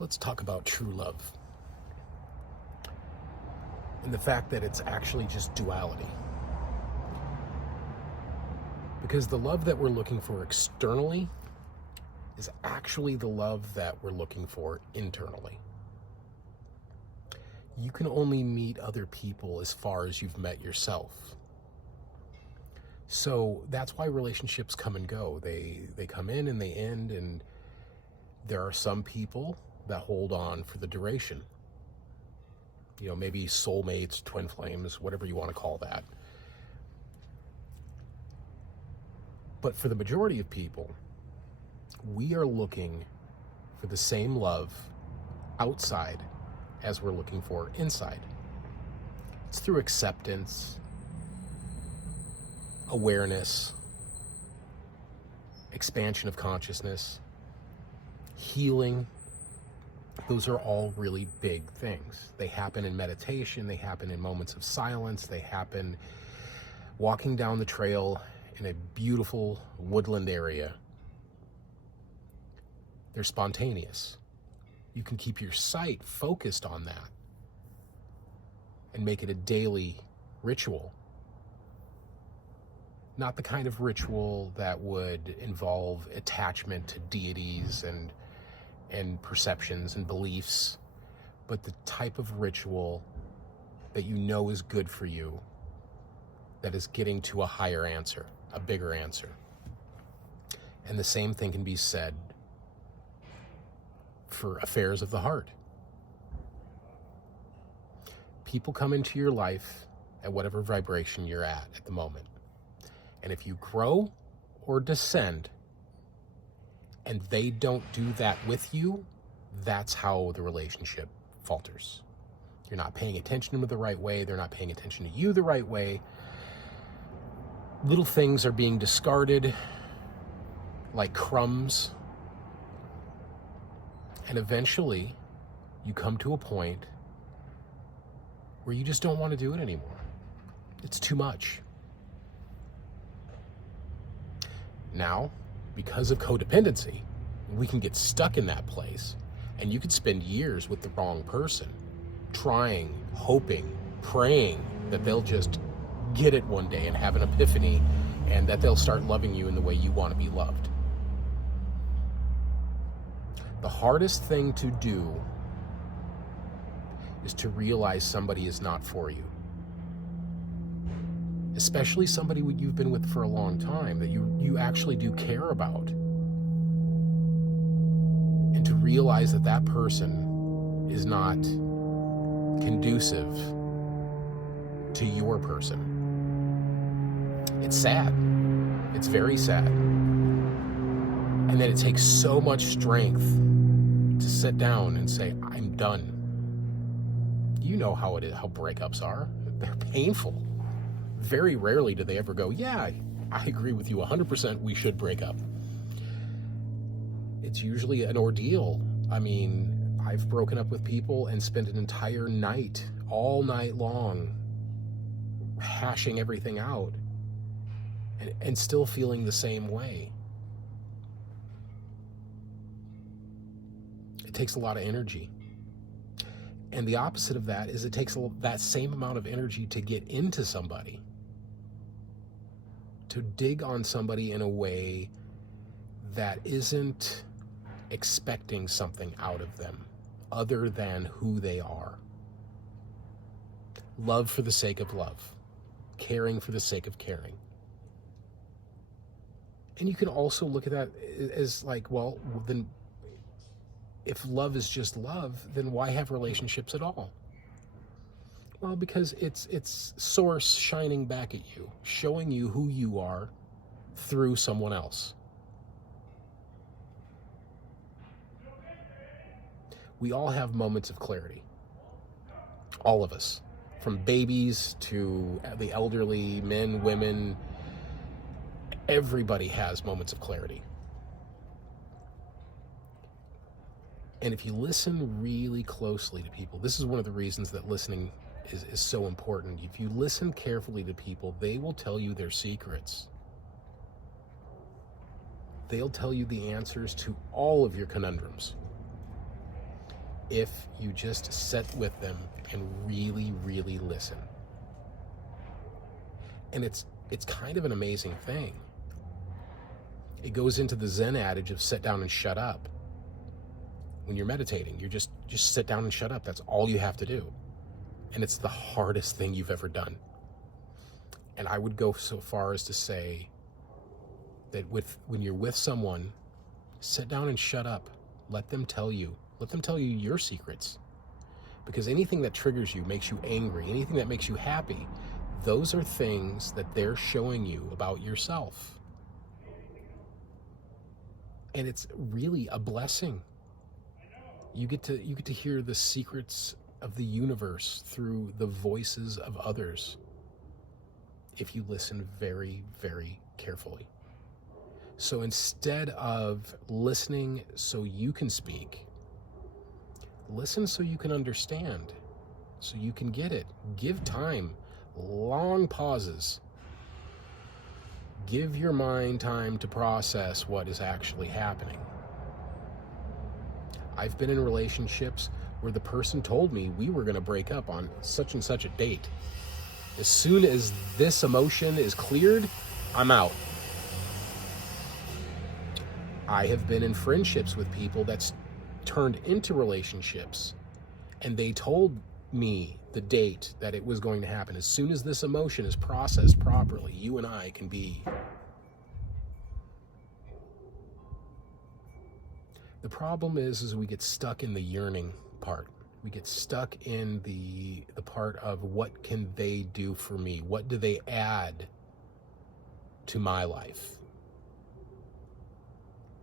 Let's talk about true love and the fact that it's actually just duality. Because the love that we're looking for externally is actually the love that we're looking for internally. You can only meet other people as far as you've met yourself. So that's why relationships come and go. They come in and they end, and there are some people that hold on for the duration. You know, maybe soulmates, twin flames, whatever you want to call that. But for the majority of people, we are looking for the same love outside as we're looking for inside. It's through acceptance, awareness, expansion of consciousness, healing. Those are all really big things. They happen in meditation, they happen in moments of silence, they happen walking down the trail in a beautiful woodland area. They're spontaneous. You can keep your sight focused on that and make it a daily ritual. Not the kind of ritual that would involve attachment to deities and perceptions and beliefs, but the type of ritual that you know is good for you, that is getting to a higher answer, a bigger answer. And the same thing can be said for affairs of the heart. People come into your life at whatever vibration you're at the moment. And if you grow or descend and they don't do that with you, that's how the relationship falters. You're not paying attention to them the right way. They're not paying attention to you the right way. Little things are being discarded like crumbs. And eventually you come to a point where you just don't want to do it anymore. It's too much. Now, because of codependency, we can get stuck in that place, and you could spend years with the wrong person, trying, hoping, praying that they'll just get it one day and have an epiphany, and that they'll start loving you in the way you want to be loved. The hardest thing to do is to realize somebody is not for you. Especially somebody you've been with for a long time, that you actually do care about. And to realize that that person is not conducive to your person. It's sad. It's very sad. And then it takes so much strength to sit down and say, I'm done. You know how it is, how breakups are. They're painful. Very rarely do they ever go, yeah, I agree with you 100%, we should break up. It's usually an ordeal. I mean, I've broken up with people and spent an entire night, all night long, hashing everything out and still feeling the same way. It takes a lot of energy. And the opposite of that is it takes that same amount of energy to get into somebody, to dig on somebody in a way that isn't expecting something out of them other than who they are. Love for the sake of love, caring for the sake of caring. And you can also look at that as like, well, then if love is just love, then why have relationships at all? Well, because it's source shining back at you, showing you who you are through someone else. We all have moments of clarity. All of us. From babies to the elderly, men, women, everybody has moments of clarity. And if you listen really closely to people, this is one of the reasons that listening is so important. If you listen carefully to people, they will tell you their secrets. They'll tell you the answers to all of your conundrums. if you just sit with them and really, really listen. And it's kind of an amazing thing. It goes into the Zen adage of sit down and shut up. When you're meditating, you're just sit down and shut up. That's all you have to do. And it's the hardest thing you've ever done. And I would go so far as to say that when you're with someone, sit down and shut up. Let them tell you your secrets. Because anything that triggers you, makes you angry, anything that makes you happy, those are things that they're showing you about yourself. And it's really a blessing. You get to hear the secrets of the universe through the voices of others if you listen very, very carefully. So instead of listening so you can speak, listen so you can understand, so you can get it. Give time, long pauses. Give your mind time to process what is actually happening. I've been in relationships where the person told me we were going to break up on such and such a date. As soon as this emotion is cleared, I'm out. I have been in friendships with people that's turned into relationships, and they told me the date that it was going to happen. As soon as this emotion is processed properly, you and I can be. The problem is we get stuck in the yearning part. We get stuck in the part of what can they do for me? What do they add to my life?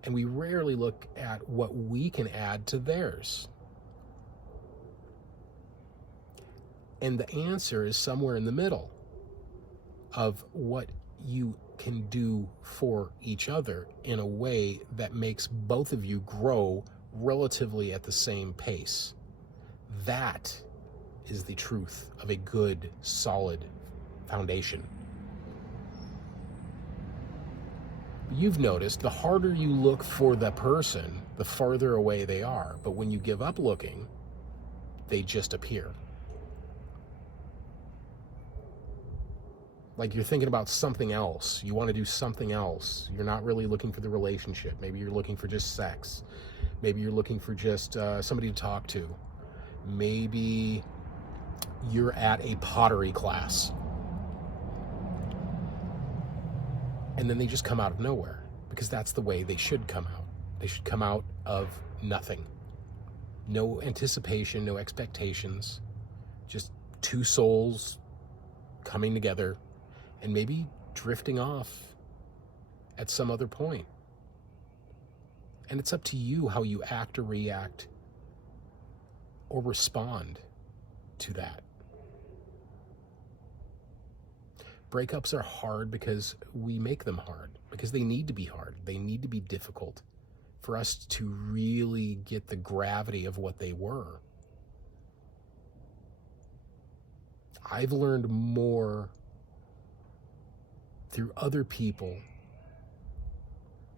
And we rarely look at what we can add to theirs. And the answer is somewhere in the middle of what you can do for each other in a way that makes both of you grow relatively at the same pace. That is the truth of a good, solid foundation. You've noticed the harder you look for the person, the farther away they are. But when you give up looking, they just appear. Like you're thinking about something else. You want to do something else. You're not really looking for the relationship. Maybe you're looking for just sex. Maybe you're looking for just somebody to talk to. Maybe you're at a pottery class. And then they just come out of nowhere, because that's the way they should come out. They should come out of nothing. No anticipation, no expectations, just two souls coming together and maybe drifting off at some other point. And it's up to you how you act or react or respond to that. Breakups are hard because we make them hard, because they need to be hard. They need to be difficult for us to really get the gravity of what they were. I've learned more through other people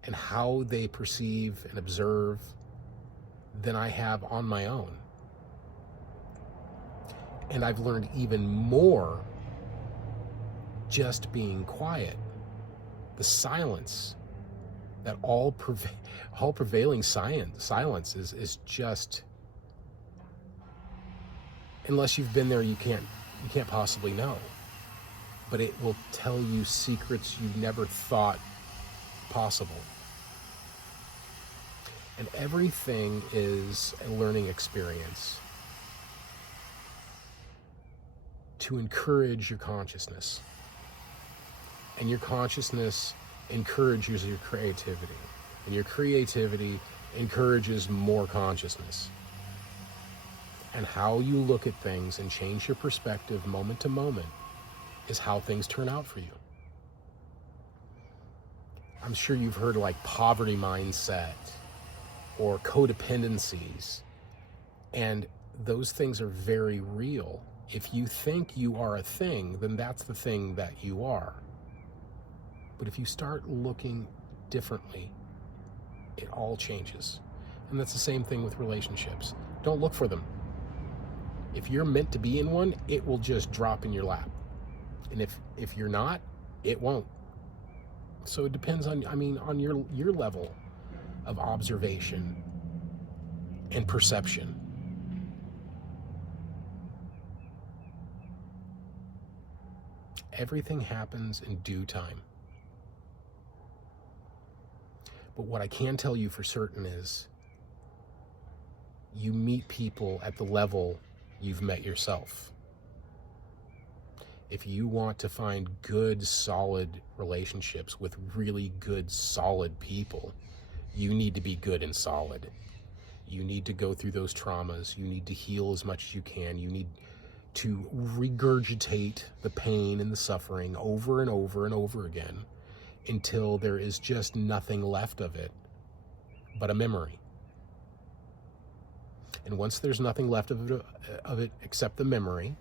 and how they perceive and observe than I have on my own. And I've learned even more just being quiet. The silence, that all prevailing silence is just, unless you've been there, you can't possibly know. But it will tell you secrets you never thought possible. And everything is a learning experience to encourage your consciousness. And your consciousness encourages your creativity. And your creativity encourages more consciousness. And how you look at things and change your perspective moment to moment is how things turn out for you. I'm sure you've heard like poverty mindset or codependencies. And those things are very real. If you think you are a thing, then that's the thing that you are. But if you start looking differently, it all changes. And that's the same thing with relationships. Don't look for them. If you're meant to be in one, it will just drop in your lap. And if you're not, it won't. So it depends on your level of observation and perception. Everything happens in due time. But what I can tell you for certain is you meet people at the level you've met yourself. If you want to find good, solid relationships with really good, solid people, you need to be good and solid. You need to go through those traumas. You need to heal as much as you can. You need to regurgitate the pain and the suffering over and over and over again until there is just nothing left of it but a memory. And once there's nothing left of it except the memory,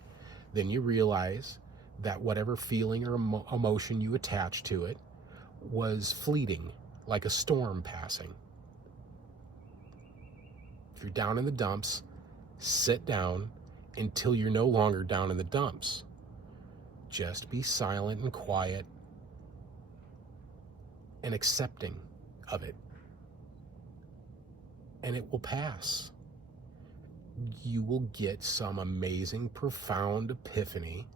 then you realize that whatever feeling or emotion you attached to it was fleeting, like a storm passing. If you're down in the dumps, sit down until you're no longer down in the dumps. Just be silent and quiet and accepting of it. And it will pass. You will get some amazing, profound epiphany,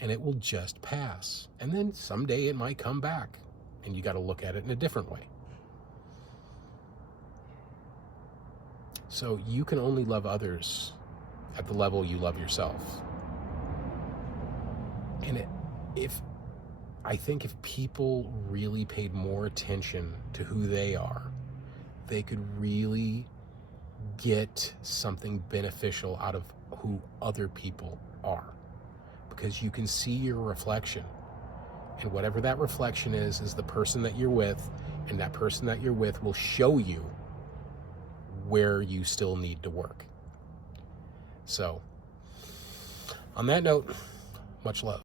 and it will just pass. And then someday it might come back, and you got to look at it in a different way. So you can only love others at the level you love yourself. And I think if people really paid more attention to who they are, they could really get something beneficial out of who other people are. Because you can see your reflection. And whatever that reflection is the person that you're with, and that person that you're with will show you where you still need to work. So, on that note, much love.